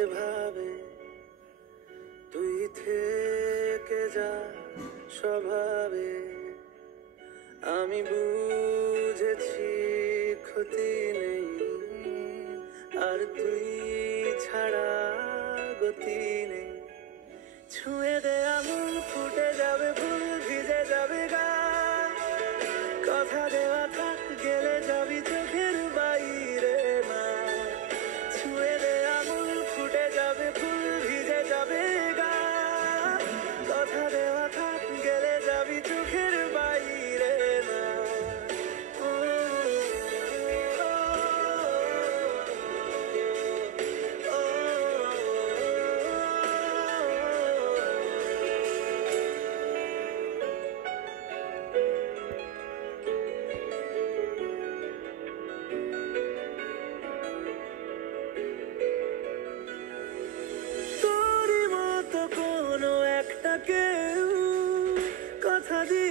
এভাবে তুই থেকে যা স্বভাবে। আমি বুঝেছি ক্ষতি নেই, আর তুই ছাড়া গতি নেই। ছুঁয়ে দে আঙুল, ফুটে যাবে ফুল, ভিজে যাবে গা। কথা দেওয়া থাক, গেলে যাবি চোখের বাইরে না। ছুঁয়ে দে আঙুল, ফুটে যাবে ফুল, ভিজে যাবে গা। কথা দেওয়া থাক, গেলে যাবি চোখের বাইরে না। ও, ও, ও, ও, তোরই মতো কোনো একটা কেউ কথা দিয়ে